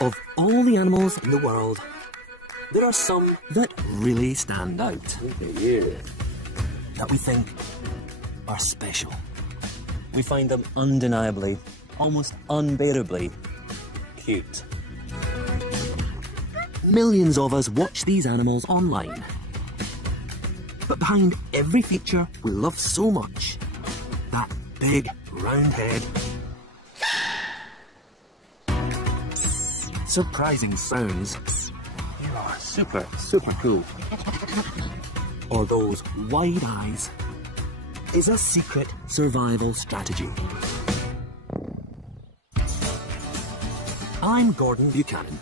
Of all the animals in the world, there are some that really stand out. That we think are special. We find them undeniably, almost unbearably cute. Millions of us watch these animals online. But behind every feature we love so much, that big round head, surprising sounds, super cool, or those wide eyes, is a secret survival strategy. I'm Gordon Buchanan.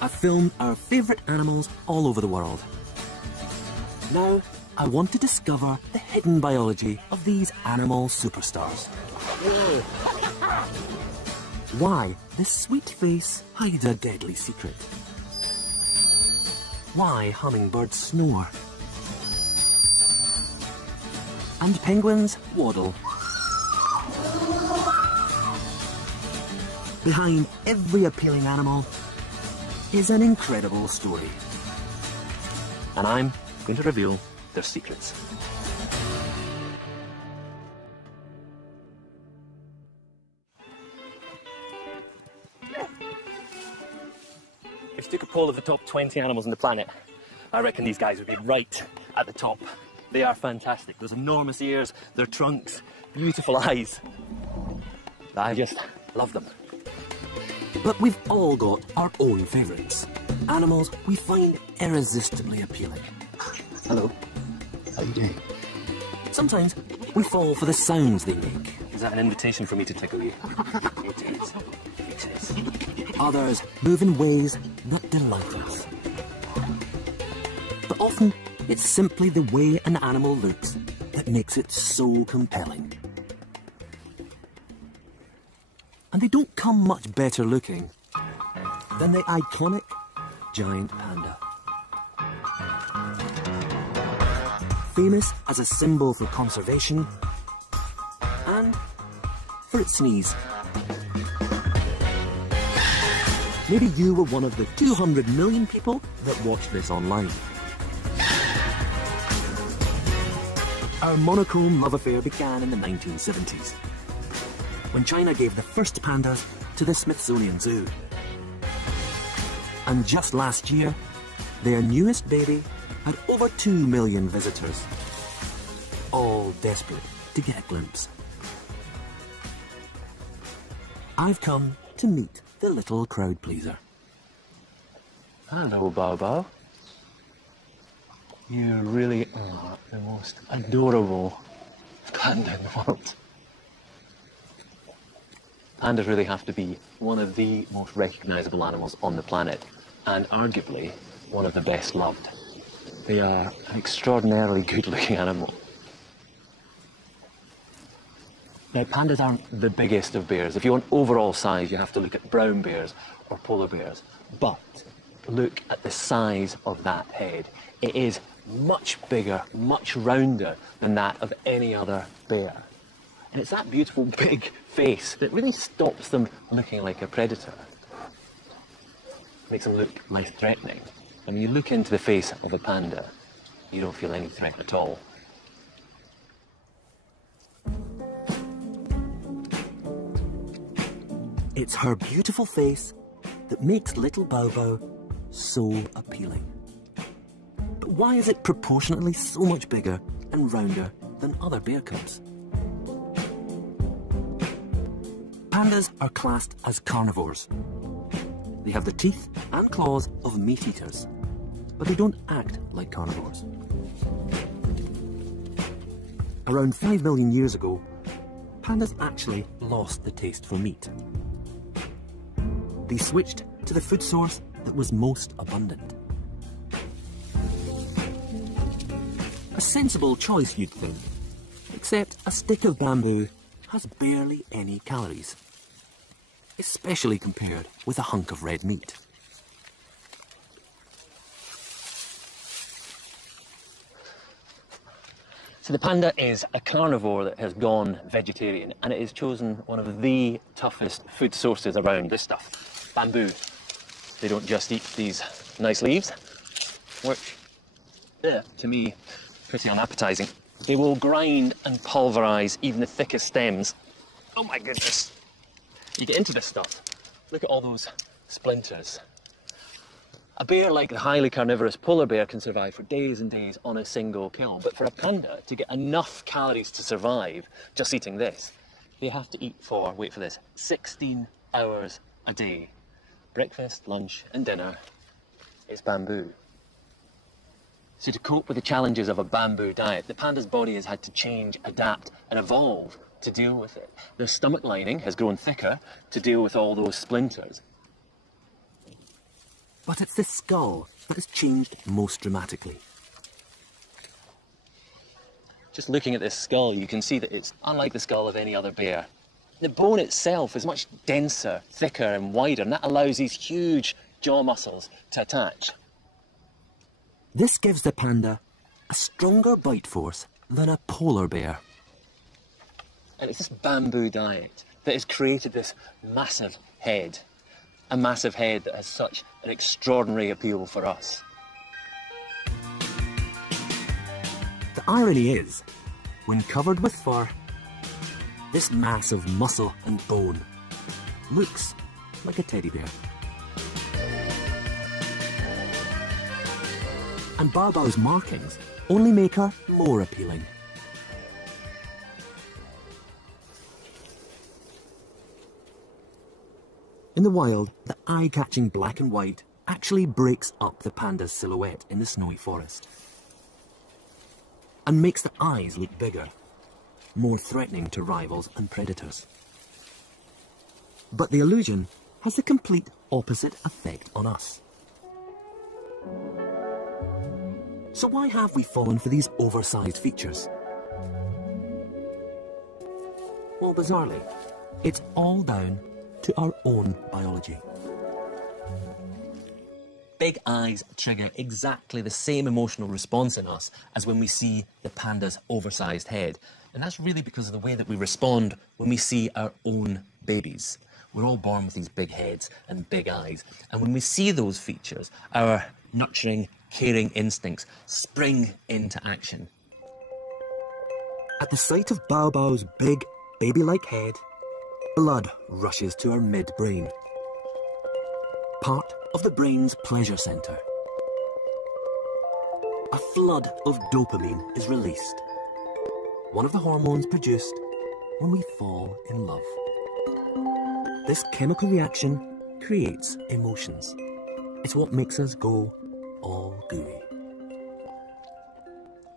I've filmed our favourite animals all over the world. Now, I want to discover the hidden biology of these animal superstars. Why this sweet face hides a deadly secret. Why hummingbirds snore. And penguins waddle. Behind every appealing animal is an incredible story. And I'm going to reveal their secrets. If you took a poll of the top 20 animals on the planet, I reckon these guys would be right at the top. They are fantastic. Those enormous ears, their trunks, beautiful eyes. I just love them. But we've all got our own favourites. Animals we find irresistibly appealing. Hello. How you doing? Sometimes we fall for the sounds they make. Is that an invitation for me to tickle you? It is. It is. Others move in ways that delight us. But often, it's simply the way an animal looks that makes it so compelling. And they don't come much better looking than the iconic giant panda. Famous as a symbol for conservation and for its sneeze. Maybe you were one of the 200 million people that watched this online. Our monochrome love affair began in the 1970s, when China gave the first pandas to the Smithsonian Zoo. And just last year, their newest baby had over 2 million visitors, all desperate to get a glimpse. I've come to meet the little crowd pleaser. Hello, Bobo. You really are the most adorable panda in the world. Pandas really have to be one of the most recognisable animals on the planet, and arguably one of the best loved. They are an extraordinarily good-looking animal. Now, pandas aren't the biggest of bears. If you want overall size, you have to look at brown bears or polar bears. But look at the size of that head. It is much bigger, much rounder than that of any other bear. And it's that beautiful big face that really stops them looking like a predator. Makes them look less threatening. When you look into the face of a panda, you don't feel any threat at all. It's her beautiful face that makes little Bao so appealing. But why is it proportionately so much bigger and rounder than other bear cubs? Pandas are classed as carnivores. They have the teeth and claws of meat eaters, but they don't act like carnivores. Around 5 million years ago, pandas actually lost the taste for meat. They switched to the food source that was most abundant. A sensible choice, you'd think, except a stick of bamboo has barely any calories, especially compared with a hunk of red meat. So the panda is a carnivore that has gone vegetarian, and it has chosen one of the toughest food sources around. This stuff, bamboo. They don't just eat these nice leaves, which, to me, pretty unappetizing. They will grind and pulverize even the thickest stems. Oh my goodness. You get into this stuff, look at all those splinters. A bear like the highly carnivorous polar bear can survive for days and days on a single kill, but for a panda to get enough calories to survive just eating this, they have to eat for, wait for this, 16 hours a day. Breakfast, lunch and dinner is bamboo. So to cope with the challenges of a bamboo diet, the panda's body has had to change, adapt and evolve to deal with it. Their stomach lining has grown thicker to deal with all those splinters. But it's the skull that has changed most dramatically. Just looking at this skull, you can see that it's unlike the skull of any other bear. The bone itself is much denser, thicker and wider, and that allows these huge jaw muscles to attach. This gives the panda a stronger bite force than a polar bear. And it's this bamboo diet that has created this massive head. A massive head that has such an extraordinary appeal for us. The irony is, when covered with fur, this mass of muscle and bone looks like a teddy bear. And Baobao's markings only make her more appealing. In the wild, the eye-catching black and white actually breaks up the panda's silhouette in the snowy forest and makes the eyes look bigger, more threatening to rivals and predators. But the illusion has the complete opposite effect on us. So why have we fallen for these oversized features? Well, bizarrely, it's all down to our own biology. Big eyes trigger exactly the same emotional response in us as when we see the panda's oversized head. And that's really because of the way that we respond when we see our own babies. We're all born with these big heads and big eyes. And when we see those features, our nurturing, caring instincts spring into action. At the sight of Baobao's big, baby-like head, blood rushes to our midbrain, part of the brain's pleasure center. A flood of dopamine is released, one of the hormones produced when we fall in love. This chemical reaction creates emotions. It's what makes us go all gooey.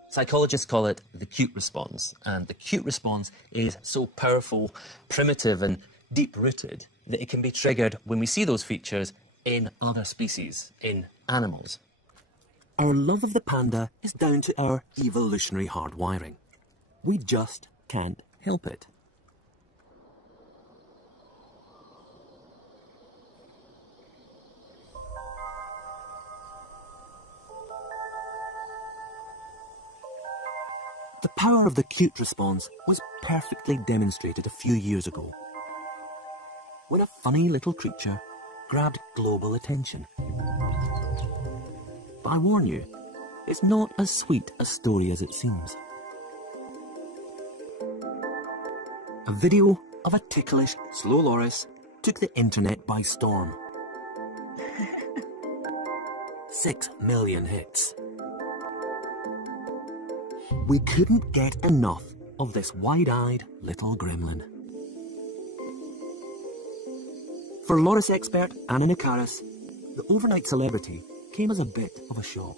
Psychologists call it the cute response, and the cute response is so powerful, primitive and deep-rooted that it can be triggered when we see those features in other species, in animals. Our love of the panda is down to our evolutionary hardwiring. We just can't help it. The power of the cute response was perfectly demonstrated a few years ago, when a funny little creature grabbed global attention. But I warn you, it's not as sweet a story as it seems. A video of a ticklish slow loris took the internet by storm. 6 million hits. We couldn't get enough of this wide-eyed little gremlin. For loris expert Anna Nikaris, the overnight celebrity came as a bit of a shock.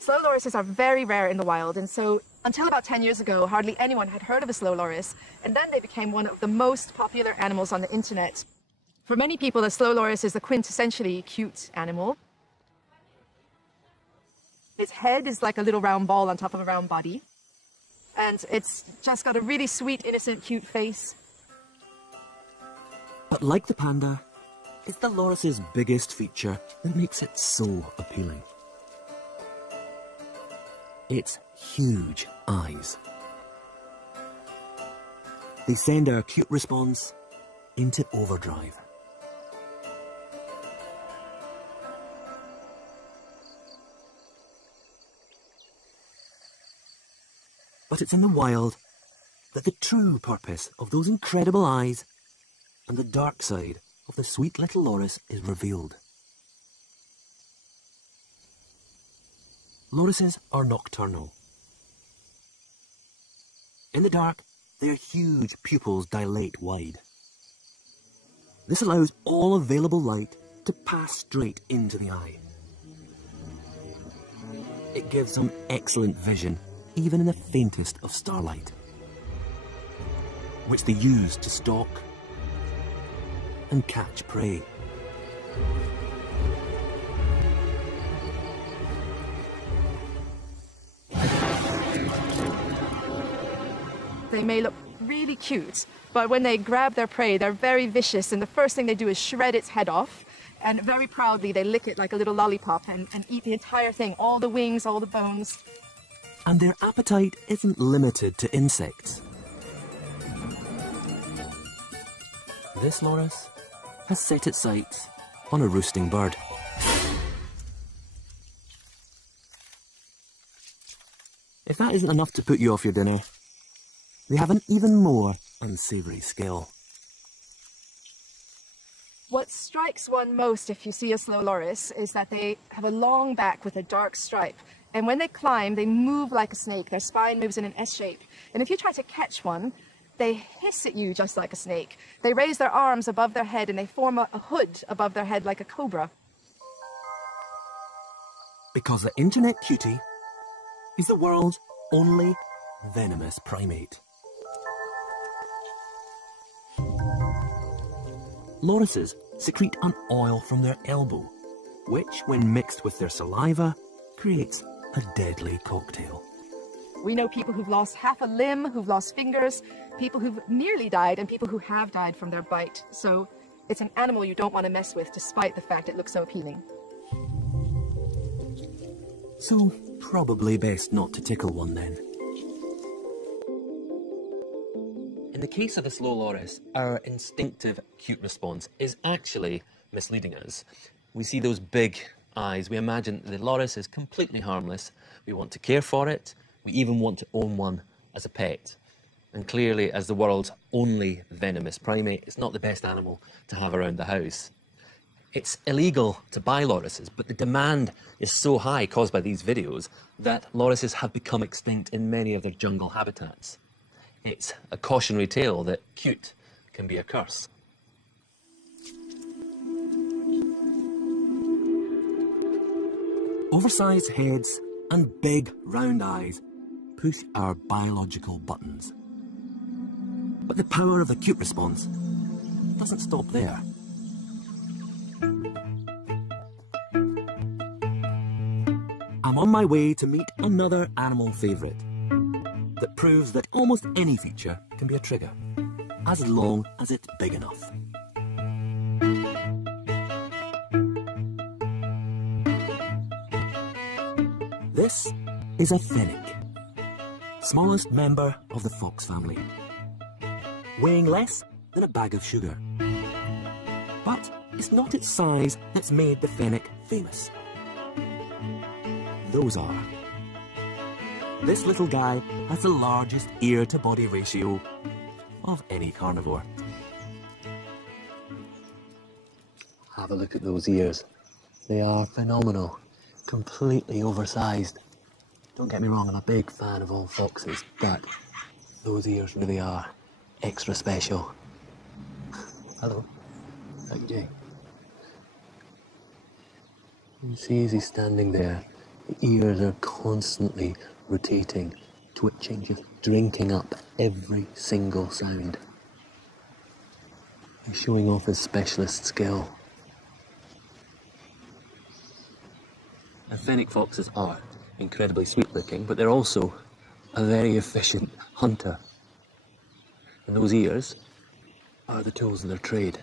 Slow lorises are very rare in the wild, and so until about 10 years ago, hardly anyone had heard of a slow loris, and then they became one of the most popular animals on the internet. For many people, a slow loris is a quintessentially cute animal. Its head is like a little round ball on top of a round body, and it's just got a really sweet, innocent, cute face. But like the panda, it's the loris's biggest feature that makes it so appealing. Its huge eyes. They send our cute response into overdrive. But it's in the wild that the true purpose of those incredible eyes and the dark side of the sweet little loris is revealed. Lorises are nocturnal. In the dark, their huge pupils dilate wide. This allows all available light to pass straight into the eye. It gives them excellent vision, even in the faintest of starlight, which they use to stalk and catch prey. They may look really cute, but when they grab their prey, they're very vicious, and the first thing they do is shred its head off, and very proudly they lick it like a little lollipop and eat the entire thing, all the wings, all the bones. And their appetite isn't limited to insects. This loris has set its sights on a roosting bird. If that isn't enough to put you off your dinner, they have an even more unsavoury skill. What strikes one most if you see a slow loris is that they have a long back with a dark stripe. And when they climb, they move like a snake. Their spine moves in an S shape. And if you try to catch one, they hiss at you just like a snake. They raise their arms above their head and they form a hood above their head like a cobra. Because the internet cutie is the world's only venomous primate. Lorises secrete an oil from their elbow, which, when mixed with their saliva, creates a deadly cocktail. We know people who've lost half a limb, who've lost fingers, people who've nearly died, and people who have died from their bite. So it's an animal you don't want to mess with, despite the fact it looks so appealing. So probably best not to tickle one then. In the case of the slow loris, our instinctive cute response is actually misleading us. We see those big eyes, we imagine the loris is completely harmless, we want to care for it, we even want to own one as a pet. And clearly, as the world's only venomous primate, it's not the best animal to have around the house. It's illegal to buy lorises, but the demand is so high caused by these videos that lorises have become extinct in many of their jungle habitats. It's a cautionary tale that cute can be a curse. Oversized heads and big round eyes push our biological buttons. But the power of the cute response doesn't stop there. I'm on my way to meet another animal favourite that proves that almost any feature can be a trigger, as long as it's big enough. This is a fennec, smallest member of the fox family, weighing less than a bag of sugar. But it's not its size that's made the fennec famous. Those are. This little guy has the largest ear-to-body ratio of any carnivore. Have a look at those ears. They are phenomenal, completely oversized. Don't get me wrong, I'm a big fan of all foxes, but those ears really are extra special. Hello, how you doing? You see as he's standing there, the ears are constantly rotating, twitching, just drinking up every single sound. He's showing off his specialist skill. And fennec foxes are incredibly sweet looking, but they're also a very efficient hunter. And those ears are the tools of their trade.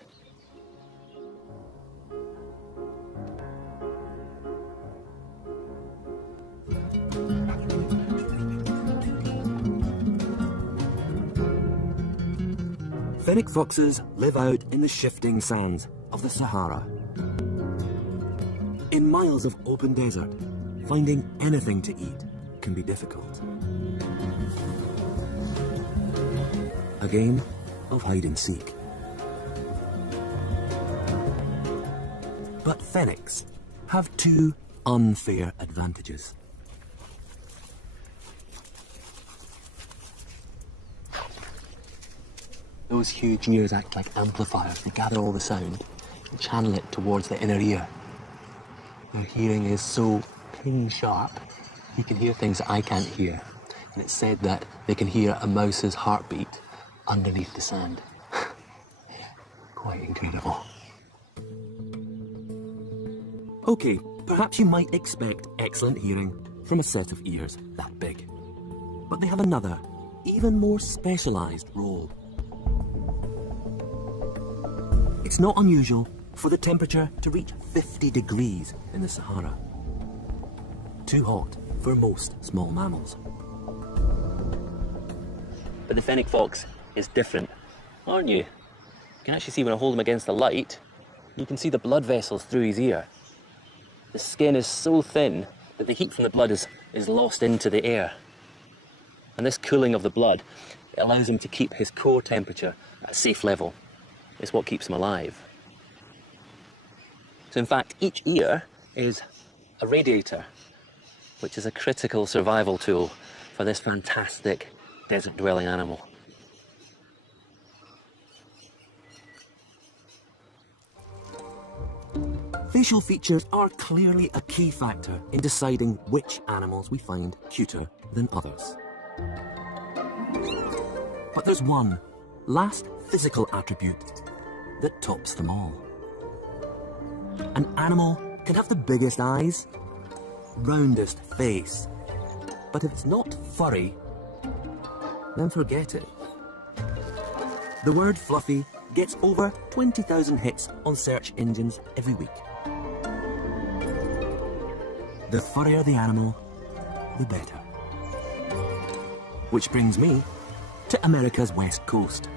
Fennec foxes live out in the shifting sands of the Sahara. In miles of open desert, finding anything to eat can be difficult. A game of hide and seek. But fennecs have two unfair advantages. Those huge ears act like amplifiers. They gather all the sound and channel it towards the inner ear. Their hearing is so pin sharp, you can hear things that I can't hear. And it's said that they can hear a mouse's heartbeat underneath the sand. Quite incredible. Okay, perhaps you might expect excellent hearing from a set of ears that big. But they have another, even more specialised role. It's not unusual for the temperature to reach 50 degrees in the Sahara. Too hot for most small mammals. But the fennec fox is different, aren't you? You can actually see when I hold him against the light, you can see the blood vessels through his ear. The skin is so thin that the heat from the blood is lost into the air. And this cooling of the blood, it allows him to keep his core temperature at a safe level. It's what keeps him alive. So in fact, each ear is a radiator, which is a critical survival tool for this fantastic desert-dwelling animal. Facial features are clearly a key factor in deciding which animals we find cuter than others. But there's one last physical attribute that tops them all. An animal can have the biggest eyes, roundest face, but if it's not furry, then forget it. The word fluffy gets over 20,000 hits on search engines every week. The furrier the animal, the better. Which brings me to America's west coast.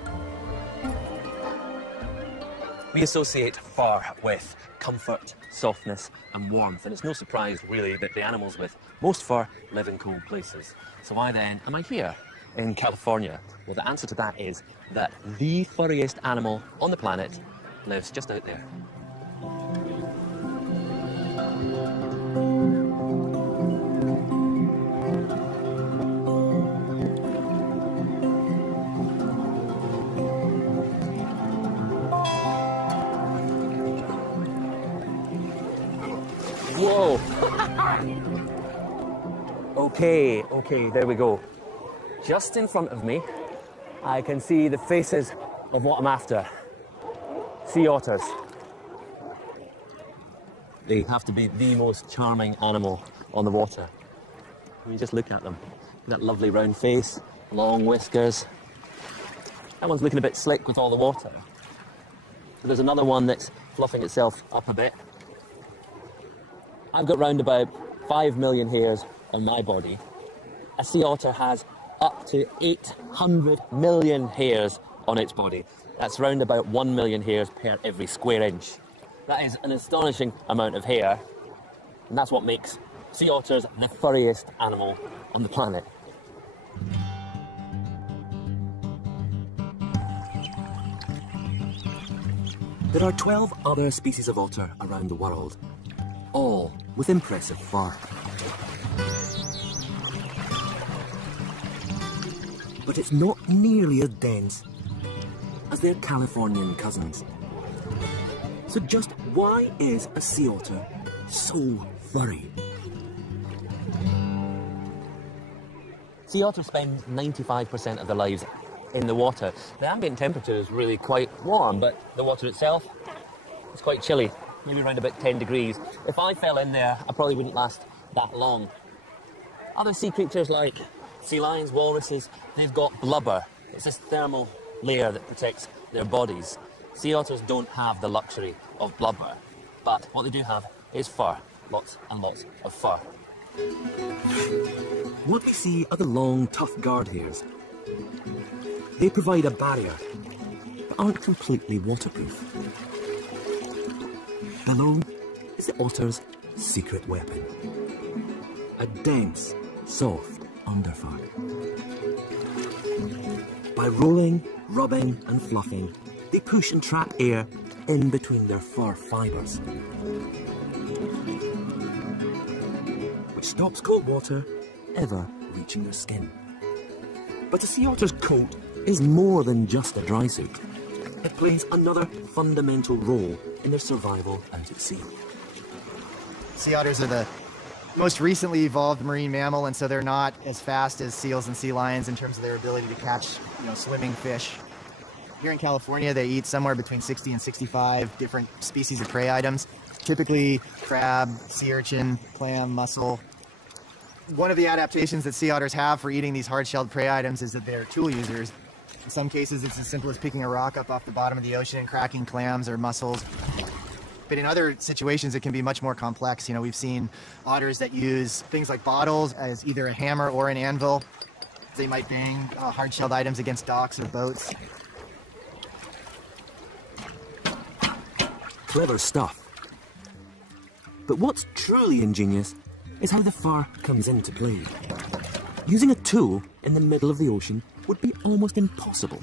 We associate fur with comfort, softness and warmth, and it's no surprise really that the animals with most fur live in cold places. So why then am I here in California? Well, the answer to that is that the furriest animal on the planet lives just out there. Whoa! Okay, there we go. Just in front of me, I can see the faces of what I'm after. Sea otters. They have to be the most charming animal on the water. I mean, just look at them. That lovely round face, long whiskers. That one's looking a bit slick with all the water. So there's another one that's fluffing itself up a bit. I've got round about 5 million hairs on my body. A sea otter has up to 800 million hairs on its body. That's round about 1 million hairs per every square inch. That is an astonishing amount of hair, and that's what makes sea otters the furriest animal on the planet. There are 12 other species of otter around the world, all with impressive fur. But it's not nearly as dense as their Californian cousins. So just why is a sea otter so furry? Sea otters spend 95% of their lives in the water. The ambient temperature is really quite warm, but the water itself is quite chilly, maybe around about 10 degrees. If I fell in there, I probably wouldn't last that long. Other sea creatures like sea lions, walruses, they've got blubber. It's this thermal layer that protects their bodies. Sea otters don't have the luxury of blubber, but what they do have is fur. Lots and lots of fur. What we see are the long, tough guard hairs. They provide a barrier, but aren't completely waterproof. Below is the otter's secret weapon. A dense, soft underfur. By rolling, rubbing and fluffing, they push and trap air in between their fur fibres, which stops cold water ever reaching their skin. But a sea otter's coat is more than just a dry suit. It plays another fundamental role in their survival out at sea. Sea otters are the most recently evolved marine mammal, and so they're not as fast as seals and sea lions in terms of their ability to catch, swimming fish. Here in California, they eat somewhere between 60 and 65 different species of prey items, typically crab, sea urchin, clam, mussel. One of the adaptations that sea otters have for eating these hard-shelled prey items is that they're tool users. In some cases, it's as simple as picking a rock up off the bottom of the ocean and cracking clams or mussels. But in other situations, it can be much more complex. We've seen otters that use things like bottles as either a hammer or an anvil. They might bang hard-shelled items against docks or boats. Clever stuff. But what's truly ingenious is how the fur comes into play. Using a tool in the middle of the ocean would be almost impossible.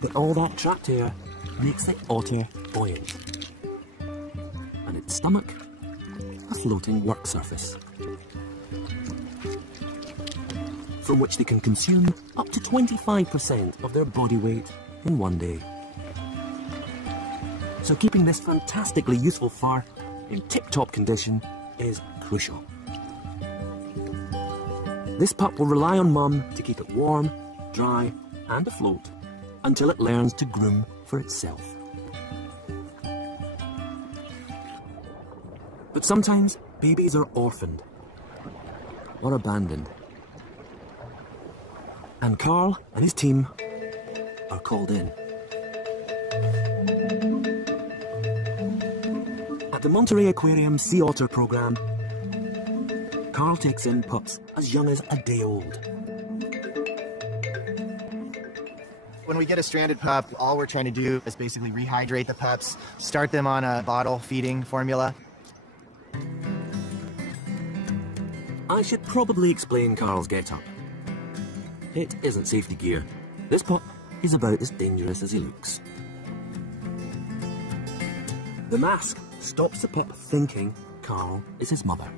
But all that trapped air makes the otter buoyant. And its stomach, a floating work surface, from which they can consume up to 25% of their body weight in one day. So keeping this fantastically useful fur in tip-top condition is crucial. This pup will rely on mum to keep it warm, dry and afloat until it learns to groom for itself. But sometimes babies are orphaned or abandoned. And Carl and his team are called in. At the Monterey Aquarium Sea Otter Program, Carl takes in pups as young as a day old. When we get a stranded pup, all we're trying to do is basically rehydrate the pups, start them on a bottle feeding formula. I should probably explain Carl's get-up. It isn't safety gear. This pup is about as dangerous as he looks. The mask stops the pup thinking Carl is his mother.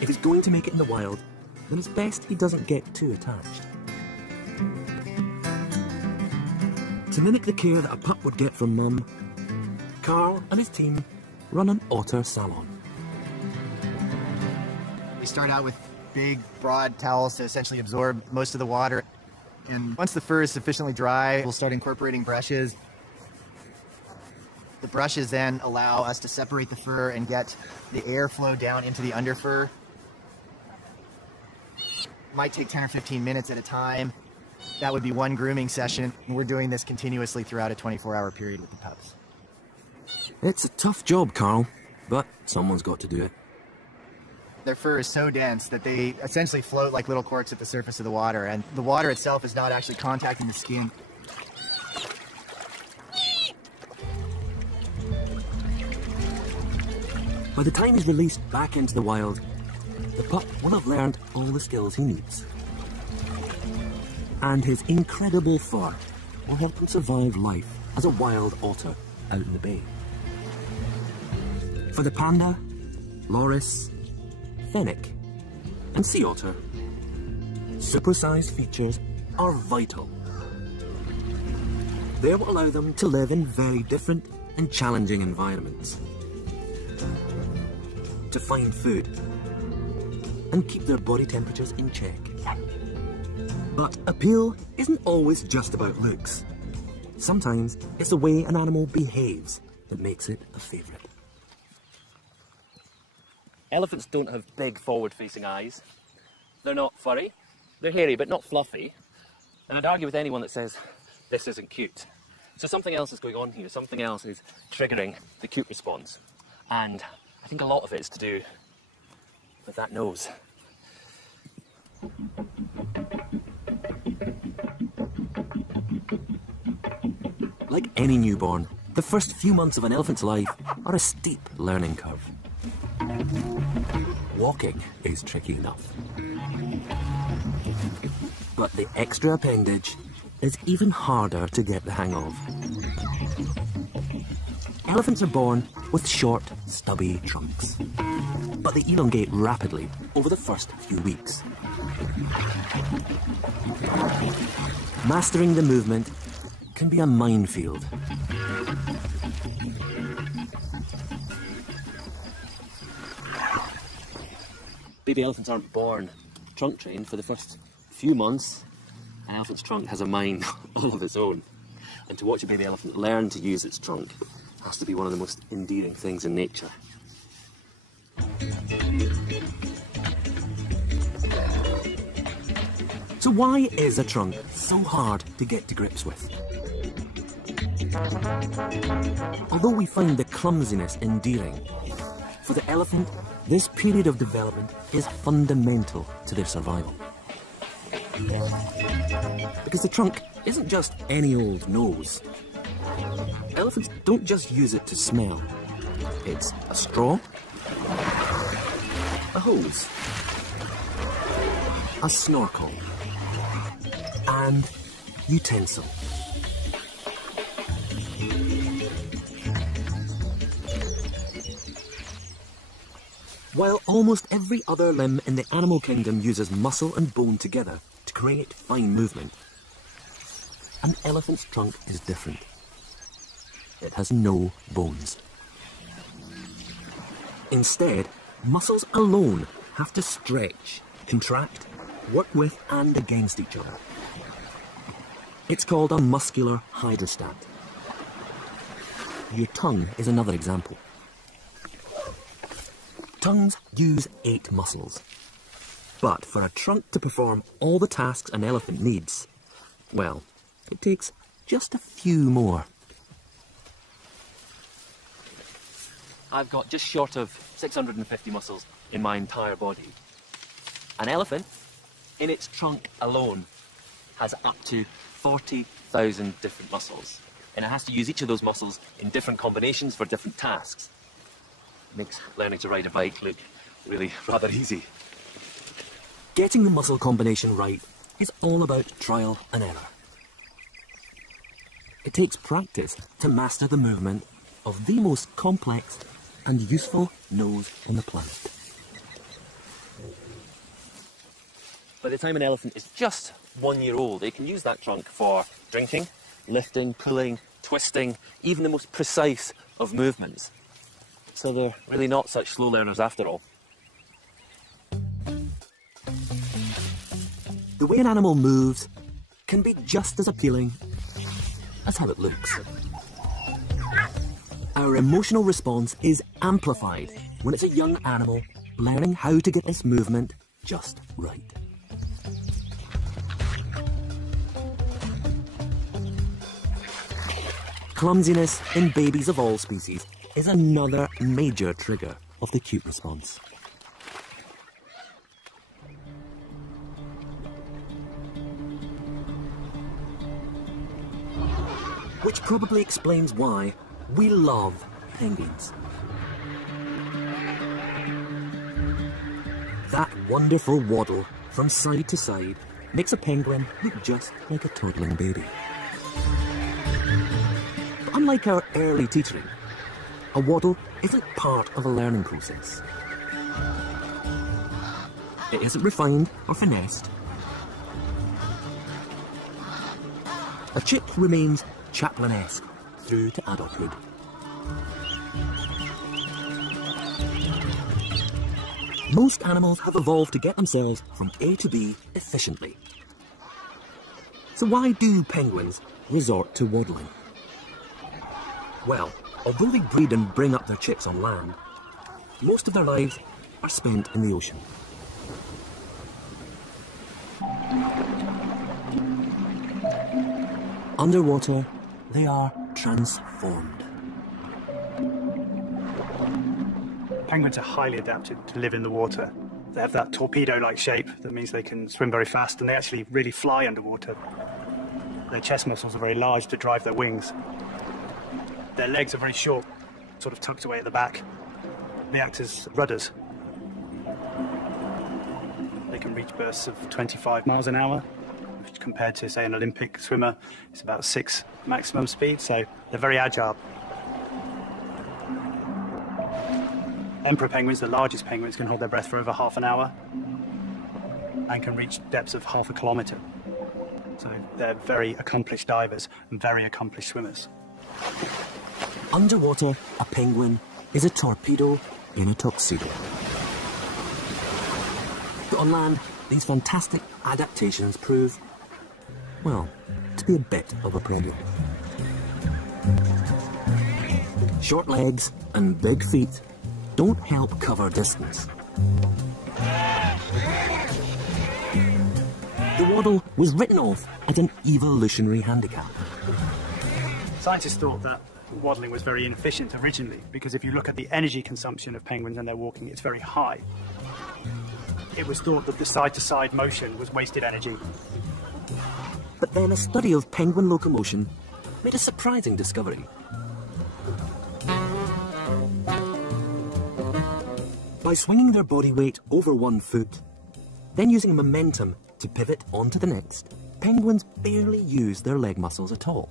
If he's going to make it in the wild, then it's best he doesn't get too attached. To mimic the care that a pup would get from mum, Carl and his team run an otter salon. We start out with big, broad towels to essentially absorb most of the water. And once the fur is sufficiently dry, we'll start incorporating brushes. The brushes then allow us to separate the fur and get the airflow down into the underfur. It might take 10 or 15 minutes at a time. That would be one grooming session. And we're doing this continuously throughout a 24-hour period with the pups. It's a tough job, Carl, but someone's got to do it. Their fur is so dense that they essentially float like little corks at the surface of the water, and the water itself is not actually contacting the skin. By the time he's released back into the wild, the pup will have learned all the skills he needs. And his incredible fur will help him survive life as a wild otter out in the bay. For the panda, loris, fennec and sea otter, supersized features are vital. They will allow them to live in very different and challenging environments, to find food and keep their body temperatures in check. But appeal isn't always just about looks. Sometimes it's the way an animal behaves that makes it a favourite. Elephants don't have big forward-facing eyes. They're not furry. They're hairy, but not fluffy. And I'd argue with anyone that says this isn't cute. So something else is going on here. Something else is triggering the cute response. And I think a lot of it is to do with that nose. Like any newborn, the first few months of an elephant's life are a steep learning curve. Walking is tricky enough. But the extra appendage is even harder to get the hang of. Elephants are born with short, stubby trunks, but they elongate rapidly over the first few weeks. Mastering the movement can be a minefield. Baby elephants aren't born trunk trained. For the first few months, an elephant's trunk has a mind all of its own. And to watch a baby elephant learn to use its trunk has to be one of the most endearing things in nature. So why is a trunk so hard to get to grips with? Although we find the clumsiness endearing, for the elephant, this period of development is fundamental to their survival. Because the trunk isn't just any old nose. Elephants don't just use it to smell. It's a straw, a hose, a snorkel, and utensil. While almost every other limb in the animal kingdom uses muscle and bone together to create fine movement, an elephant's trunk is different. It has no bones. Instead, muscles alone have to stretch, contract, work with and against each other. It's called a muscular hydrostat. Your tongue is another example. Tongues use 8 muscles. But for a trunk to perform all the tasks an elephant needs, well, it takes just a few more. I've got just short of 650 muscles in my entire body. An elephant, in its trunk alone, has up to 40,000 different muscles. And it has to use each of those muscles in different combinations for different tasks. It makes learning to ride a bike look really rather easy. Getting the muscle combination right is all about trial and error. It takes practice to master the movement of the most complex and useful nose on the planet. By the time an elephant is just 1 year old, it can use that trunk for drinking, lifting, pulling, twisting, even the most precise of movements. So they're really not such slow learners after all. The way an animal moves can be just as appealing as how it looks. Our emotional response is amplified when it's a young animal learning how to get this movement just right. Clumsiness in babies of all species is another major trigger of the cute response. Which probably explains why we love penguins. That wonderful waddle from side to side makes a penguin look just like a toddling baby. But unlike our early teetering, a waddle isn't part of a learning process. It isn't refined or finessed. A chick remains Chaplin-esque through to adulthood. Most animals have evolved to get themselves from A to B efficiently. So why do penguins resort to waddling? Well, although they breed and bring up their chicks on land, most of their lives are spent in the ocean. Underwater, they are transformed. Penguins are highly adapted to live in the water. They have that torpedo-like shape that means they can swim very fast, and they actually really fly underwater. Their chest muscles are very large to drive their wings. Their legs are very short, sort of tucked away at the back. They act as rudders. They can reach bursts of 25 miles an hour, which compared to, say, an Olympic swimmer, is about 6 maximum speed, so they're very agile. Emperor penguins, the largest penguins, can hold their breath for over half an hour and can reach depths of half a kilometre. So they're very accomplished divers and very accomplished swimmers. Underwater, a penguin is a torpedo in a tuxedo. But on land, these fantastic adaptations prove, well, to be a bit of a problem. Short legs and big feet don't help cover distance. The waddle was written off as an evolutionary handicap. Scientists thought that waddling was very inefficient originally, because if you look at the energy consumption of penguins and they're walking, it's very high. It was thought that the side-to-side motion was wasted energy. But then a study of penguin locomotion made a surprising discovery. By swinging their body weight over one foot, then using momentum to pivot onto the next, penguins barely use their leg muscles at all.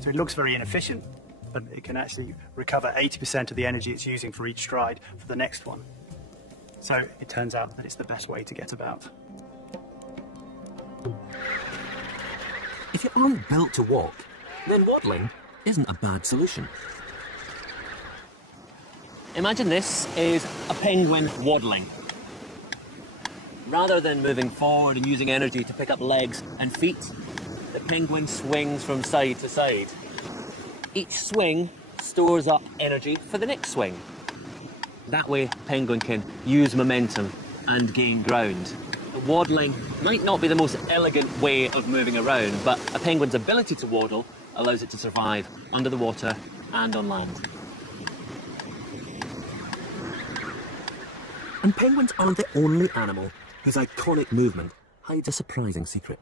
So it looks very inefficient, but it can actually recover 80% of the energy it's using for each stride for the next one. So it turns out that it's the best way to get about. If you aren't built to walk, then waddling isn't a bad solution. Imagine this is a penguin waddling. Rather than moving forward and using energy to pick up legs and feet, the penguin swings from side to side. Each swing stores up energy for the next swing. That way, penguin can use momentum and gain ground. Waddling might not be the most elegant way of moving around, but a penguin's ability to waddle allows it to survive under the water and on land. And penguins aren't the only animal whose iconic movement hides a surprising secret.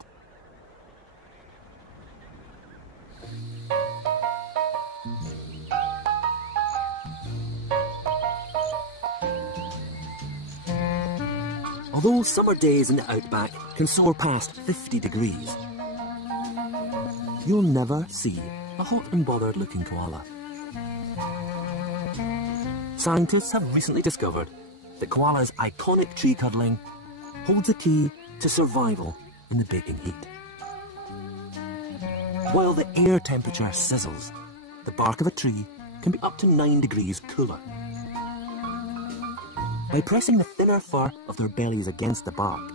Although summer days in the outback can soar past 50 degrees, you'll never see a hot and bothered looking koala. Scientists have recently discovered that koala's iconic tree cuddling holds the key to survival in the baking heat. While the air temperature sizzles, the bark of a tree can be up to 9 degrees cooler. By pressing the thinner fur of their bellies against the bark,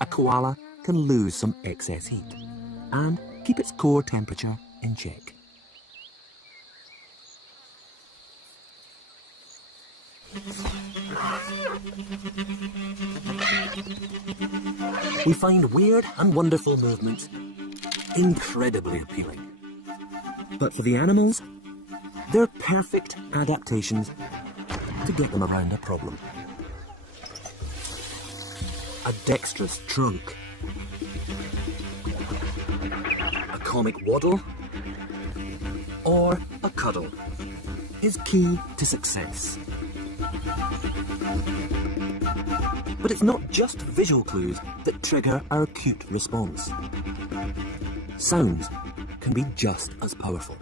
a koala can lose some excess heat and keep its core temperature in check. We find weird and wonderful movements incredibly appealing. But for the animals, they're perfect adaptations to get them around a problem. A dexterous trunk, a comic waddle, or a cuddle is key to success. But it's not just visual clues that trigger our acute response. Sounds can be just as powerful.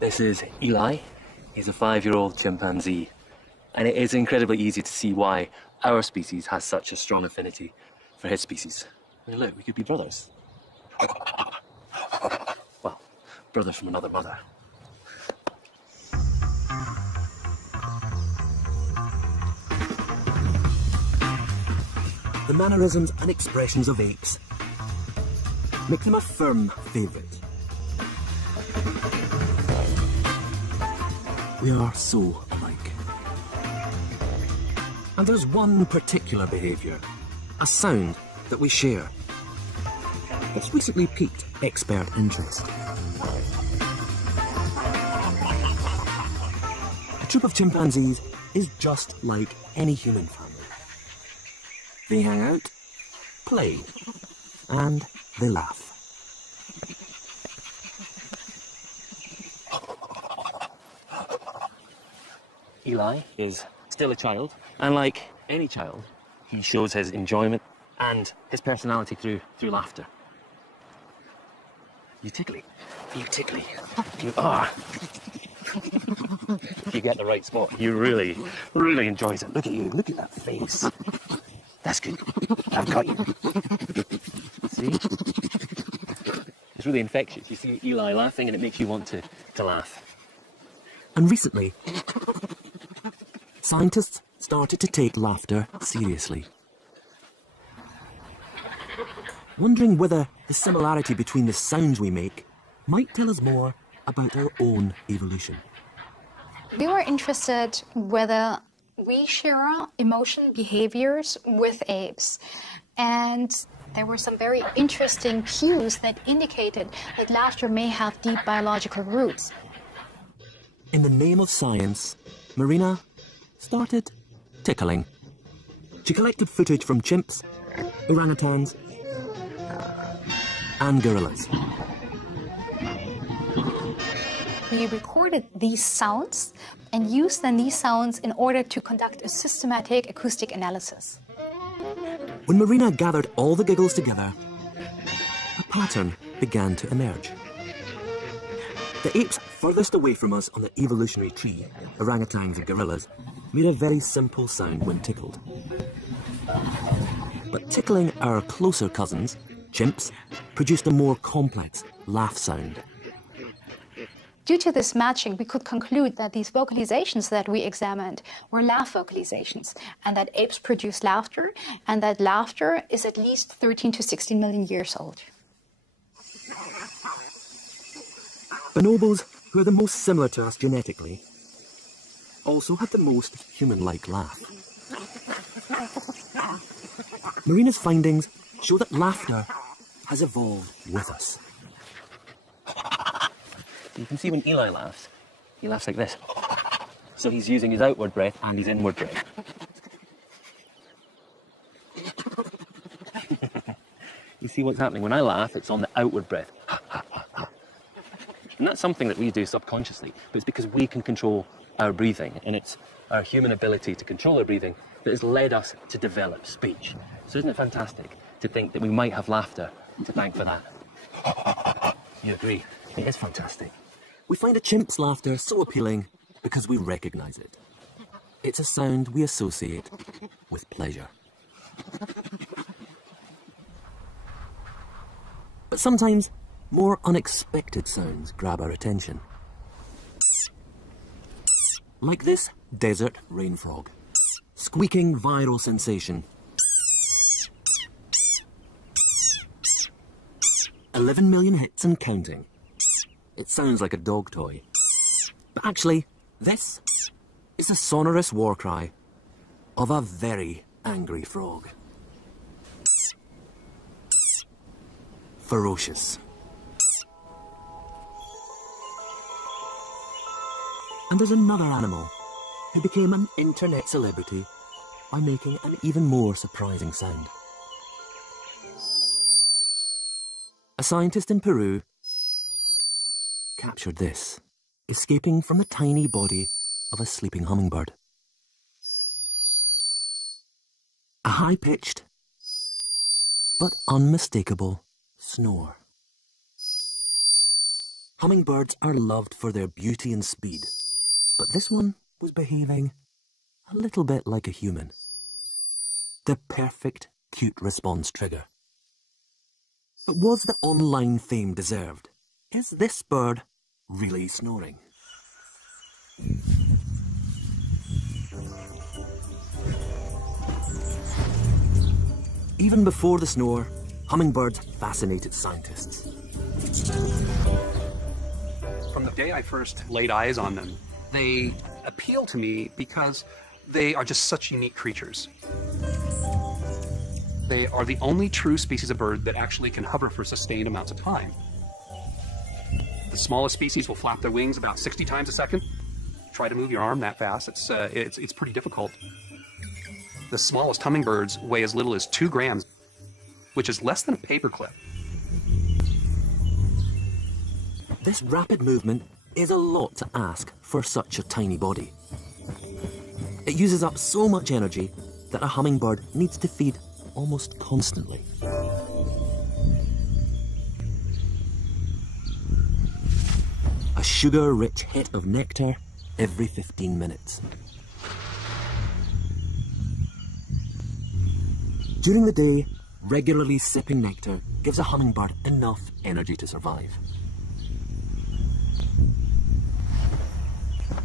This is Eli. He's a 5-year-old chimpanzee. And it is incredibly easy to see why our species has such a strong affinity for his species. I mean, look, we could be brothers. Well, brothers from another mother. The mannerisms and expressions of apes make them a firm favourite. We are so alike. And there's one particular behaviour, a sound that we share, that's recently piqued expert interest. A troop of chimpanzees is just like any human family. They hang out, play, and they laugh. Eli is still a child, and like any child, he shows his enjoyment and his personality through laughter. You tickly. You tickly. You are. If you get the right spot, he really, really enjoys it. Look at you. Look at that face. That's good. I've got you. See? It's really infectious. You see Eli laughing and it makes you want to laugh. And recently, scientists started to take laughter seriously, wondering whether the similarity between the sounds we make might tell us more about our own evolution. We were interested whether we share emotion behaviors with apes, and there were some very interesting cues that indicated that laughter may have deep biological roots. In the name of science, Marina started tickling. She collected footage from chimps, orangutans, and gorillas. We recorded these sounds and used then these sounds in order to conduct a systematic acoustic analysis. When Marina gathered all the giggles together, a pattern began to emerge. The apes furthest away from us on the evolutionary tree, orangutans and gorillas, made a very simple sound when tickled. But tickling our closer cousins, chimps, produced a more complex laugh sound. Due to this matching, we could conclude that these vocalizations that we examined were laugh vocalizations, and that apes produce laughter, and that laughter is at least 13 to 16 million years old. Bonobos, who are the most similar to us genetically, also had the most human-like laugh. Marina's findings show that laughter has evolved with us. You can see when Eli laughs, he laughs like this. So he's using his outward breath and his inward breath. You see what's happening? When I laugh, it's on the outward breath. And that's something that we do subconsciously, but it's because we can control our breathing, and it's our human ability to control our breathing that has led us to develop speech. So isn't it fantastic to think that we might have laughter to thank for that? You agree? It is fantastic. We find a chimp's laughter so appealing because we recognize it. It's a sound we associate with pleasure. But sometimes more unexpected sounds grab our attention. Like this desert rain frog, squeaking viral sensation. 11 million hits and counting. It sounds like a dog toy. But actually, this is a sonorous war cry of a very angry frog. Ferocious. And there's another animal who became an internet celebrity by making an even more surprising sound. A scientist in Peru captured this, escaping from the tiny body of a sleeping hummingbird. A high-pitched but unmistakable snore. Hummingbirds are loved for their beauty and speed, but this one was behaving a little bit like a human. The perfect cute response trigger. But was the online fame deserved? Is this bird really snoring? Even before the snore, hummingbirds fascinated scientists. From the day I first laid eyes on them, they appeal to me because they are just such unique creatures. They are the only true species of bird that actually can hover for sustained amounts of time. The smallest species will flap their wings about 60 times a second. Try to move your arm that fast, it's pretty difficult. The smallest hummingbirds weigh as little as 2 grams, which is less than a paperclip. This rapid movement is a lot to ask for such a tiny body. It uses up so much energy that a hummingbird needs to feed almost constantly. A sugar-rich hit of nectar every 15 minutes. During the day, regularly sipping nectar gives a hummingbird enough energy to survive.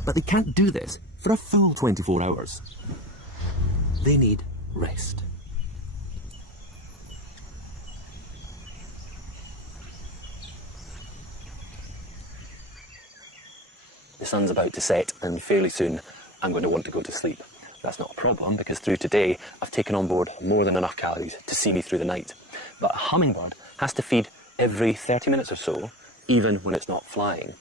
But they can't do this for a full 24 hours. They need rest. The sun's about to set and fairly soon I'm going to want to go to sleep. That's not a problem because through today I've taken on board more than enough calories to see me through the night. But a hummingbird has to feed every 30 minutes or so, even when it's not flying.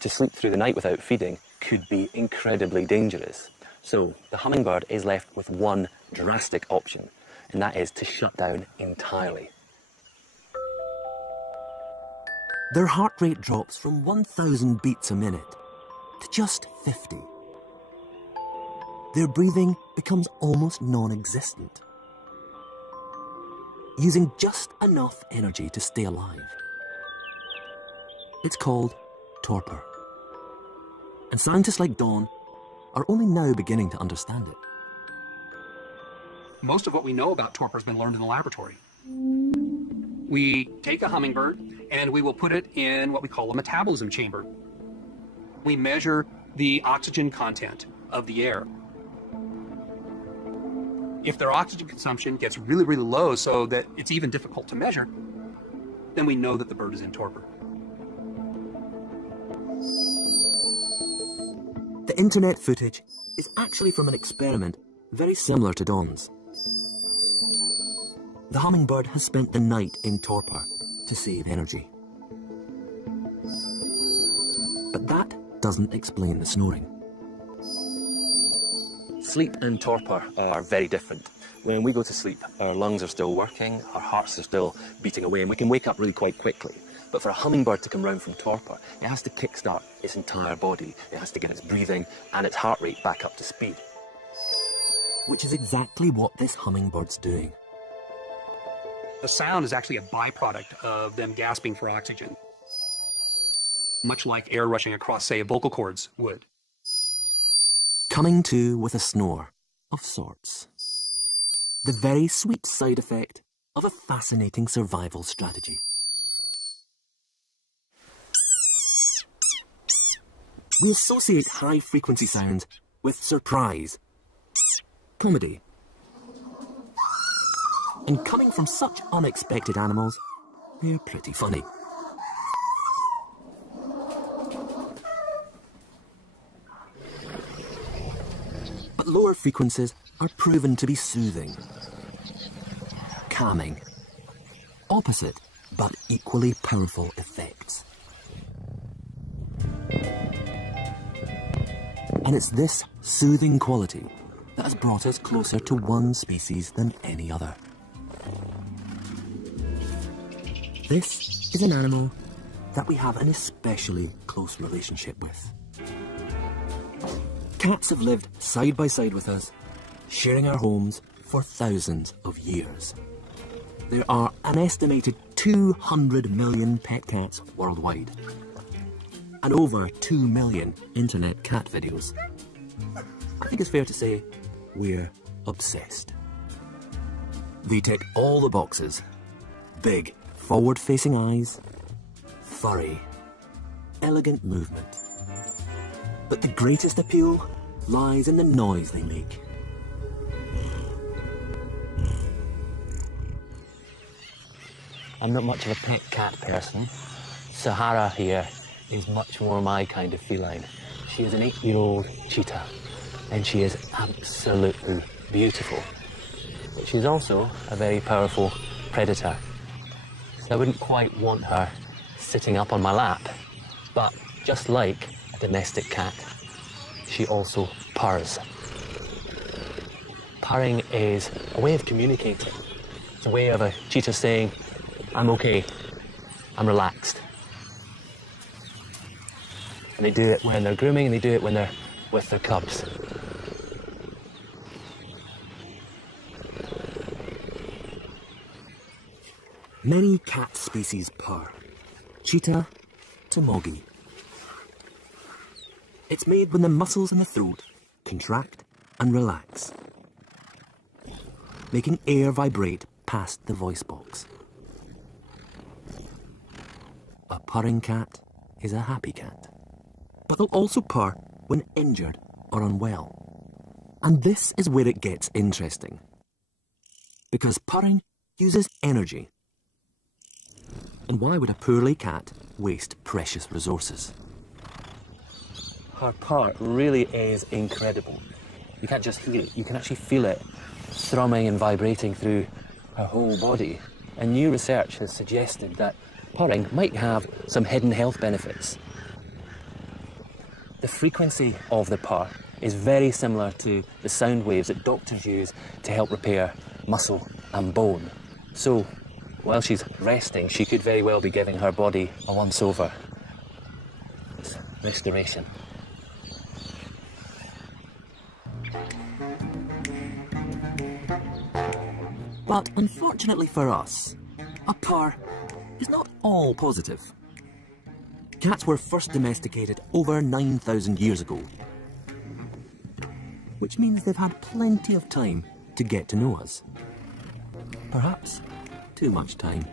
To sleep through the night without feeding could be incredibly dangerous. So the hummingbird is left with one drastic option, and that is to shut down entirely. Their heart rate drops from 1,000 beats a minute to just 50. Their breathing becomes almost non-existent, using just enough energy to stay alive. It's called torpor, and scientists like Dawn are only now beginning to understand it. Most of what we know about torpor has been learned in the laboratory. We take a hummingbird and we will put it in what we call a metabolism chamber. We measure the oxygen content of the air. If their oxygen consumption gets really, really low so that it's even difficult to measure, then we know that the bird is in torpor. The internet footage is actually from an experiment very similar to Dawn's. The hummingbird has spent the night in torpor to save energy. But that doesn't explain the snoring. Sleep and torpor are very different. When we go to sleep, our lungs are still working, our hearts are still beating away, and we can wake up really quite quickly. But for a hummingbird to come round from torpor, it has to kickstart its entire body. It has to get its breathing and its heart rate back up to speed. Which is exactly what this hummingbird's doing. The sound is actually a byproduct of them gasping for oxygen, much like air rushing across, say, vocal cords would. Coming to with a snore of sorts. The very sweet side effect of a fascinating survival strategy. We associate high-frequency sounds with surprise, comedy. And coming from such unexpected animals, they're pretty funny. But lower frequencies are proven to be soothing, calming, opposite but equally powerful effects. And it's this soothing quality that has brought us closer to one species than any other. This is an animal that we have an especially close relationship with. Cats have lived side by side with us, sharing our homes for thousands of years. There are an estimated 200 million pet cats worldwide, and over 2 million internet cat videos. I think it's fair to say we're obsessed. They tick all the boxes. Big, forward-facing eyes, furry, elegant movement. But the greatest appeal lies in the noise they make. I'm not much of a pet cat person. Sahara here is much more my kind of feline. She is an 8-year-old cheetah, and she is absolutely beautiful. But she's also a very powerful predator. So I wouldn't quite want her sitting up on my lap, but just like a domestic cat, she also purrs. purring is a way of communicating. It's a way of a cheetah saying, I'm okay, I'm relaxed. And they do it when they're grooming, and they do it when they're with their cubs. Many cat species purr. Cheetah to moggy. It's made when the muscles in the throat contract and relax, making air vibrate past the voice box. A purring cat is a happy cat, but they'll also purr when injured or unwell. And this is where it gets interesting, because purring uses energy. And why would a poorly cat waste precious resources? Her purr really is incredible. You can't just hear it, you can actually feel it thrumming and vibrating through her whole body. And new research has suggested that purring might have some hidden health benefits. The frequency of the purr is very similar to the sound waves that doctors use to help repair muscle and bone. So, while she's resting, she could very well be giving her body a once-over. It's restoration. But unfortunately for us, a purr is not all positive. Cats were first domesticated over 9,000 years ago, which means they've had plenty of time to get to know us. Perhaps too much time.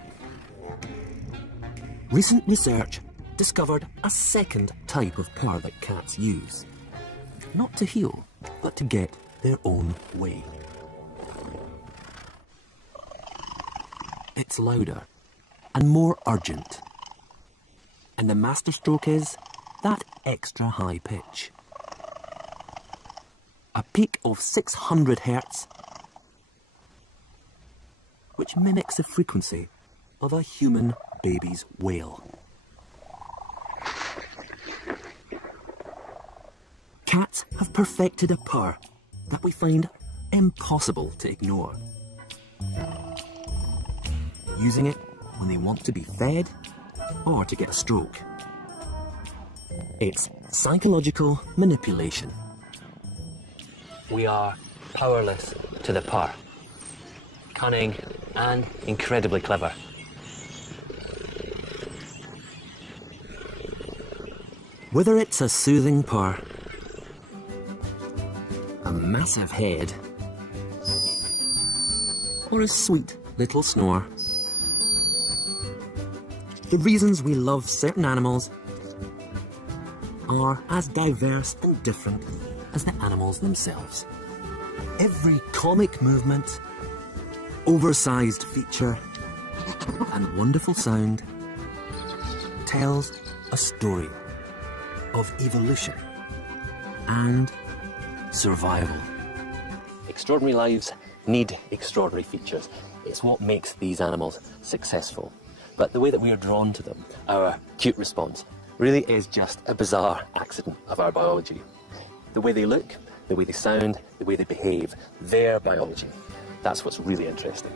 Recent research discovered a second type of purr that cats use. Not to heal, but to get their own way. It's louder and more urgent. And the masterstroke is that extra high pitch. A peak of 600 Hz, which mimics the frequency of a human baby's wail. Cats have perfected a purr that we find impossible to ignore. Using it when they want to be fed or to get a stroke. It's psychological manipulation. We are powerless to the purr. Cunning and incredibly clever. Whether it's a soothing purr, a massive head, or a sweet little snore, the reasons we love certain animals are as diverse and different as the animals themselves. Every comic movement, oversized feature, and wonderful sound tells a story of evolution and survival. Extraordinary lives need extraordinary features. It's what makes these animals successful. But the way that we are drawn to them, our cute response, really is just a bizarre accident of our biology. The way they look, the way they sound, the way they behave, their biology, that's what's really interesting.